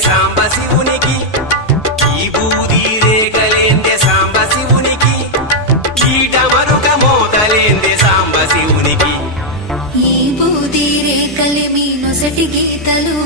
సాంబ శివునికి, ఈ బూది రేఖలేందే సాంబ శివునికి, ఈట మరుక మోతలేందే సాంబ శివునికి. ఈ బూది రేఖలే మీ నొసటి గీతలు